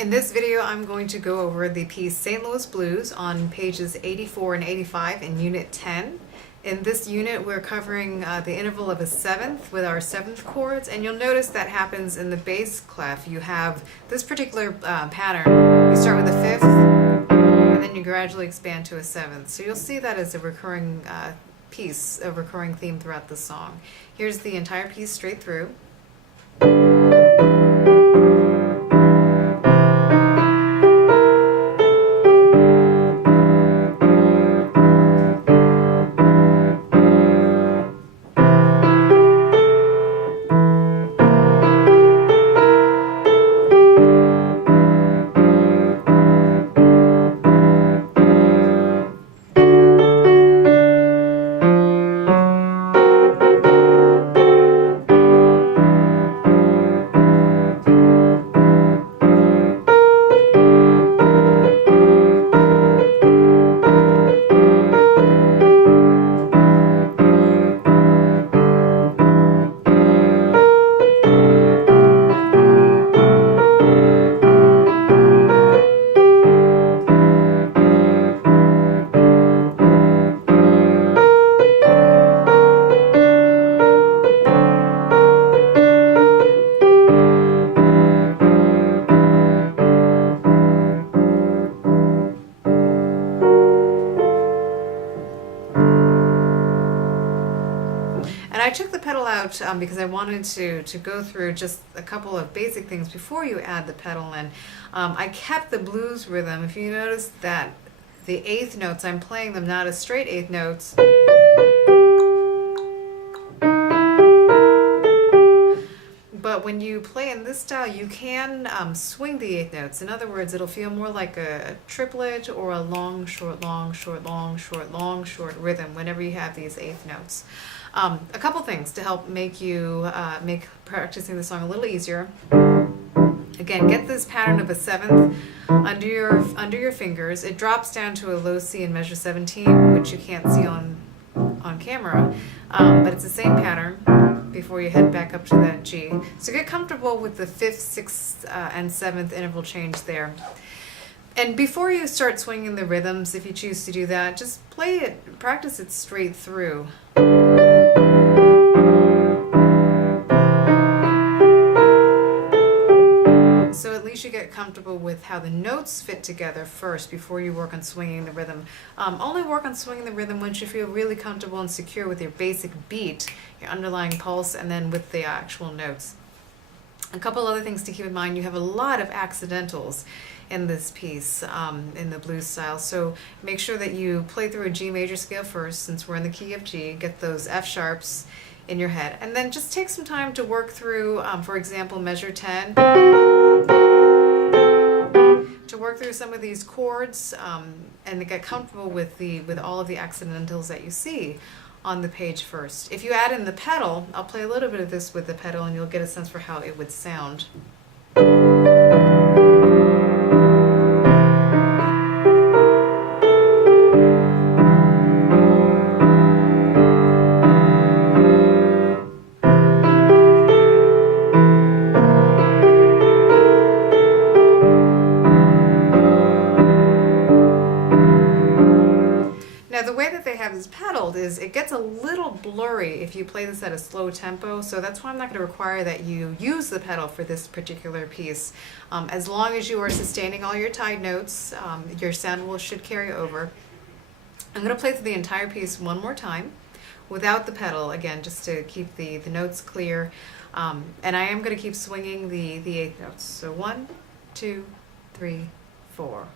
In this video, I'm going to go over the piece St. Louis Blues on pages 84 and 85 in Unit 10. In this unit, we're covering the interval of a seventh with our seventh chords, and you'll notice that happens in the bass clef. You have this particular pattern. You start with a fifth, and then you gradually expand to a seventh. So you'll see that as a recurring piece, a recurring theme throughout the song. Here's the entire piece straight through. And I took the pedal out because I wanted to go through just a couple of basic things before you add the pedal in. I kept the blues rhythm. If you notice that the eighth notes, I'm playing them not as straight eighth notes, but when you play in this style, you can swing the eighth notes. In other words, it'll feel more like a triplet or a long, short, long, short, long, short, long, short rhythm whenever you have these eighth notes. A couple things to help make make practicing the song a little easier. Again, get this pattern of a seventh under your fingers. It drops down to a low C in measure 17, which you can't see on camera, but it's the same pattern before you head back up to that G. So get comfortable with the fifth, sixth, and seventh interval change there. And before you start swinging the rhythms, if you choose to do that, just play it, practice it straight through. So at least you get comfortable with how the notes fit together first before you work on swinging the rhythm. Only work on swinging the rhythm once you feel really comfortable and secure with your basic beat, your underlying pulse, and then with the actual notes. A couple other things to keep in mind: you have a lot of accidentals in this piece, in the blues style, so make sure that you play through a G major scale first, since we're in the key of G. Get those F sharps in your head, and then just take some time to work through, for example, measure 10, to work through some of these chords, and to get comfortable with all of the accidentals that you see on the page first. If you add in the pedal, I'll play a little bit of this with the pedal and you'll get a sense for how it would sound. The way that they have this pedaled is it gets a little blurry if you play this at a slow tempo, so that's why I'm not going to require that you use the pedal for this particular piece. As long as you are sustaining all your tied notes, your sound should carry over. I'm going to play through the entire piece one more time without the pedal, again, just to keep the notes clear, and I am going to keep swinging the eighth notes. So 1, 2, 3, 4.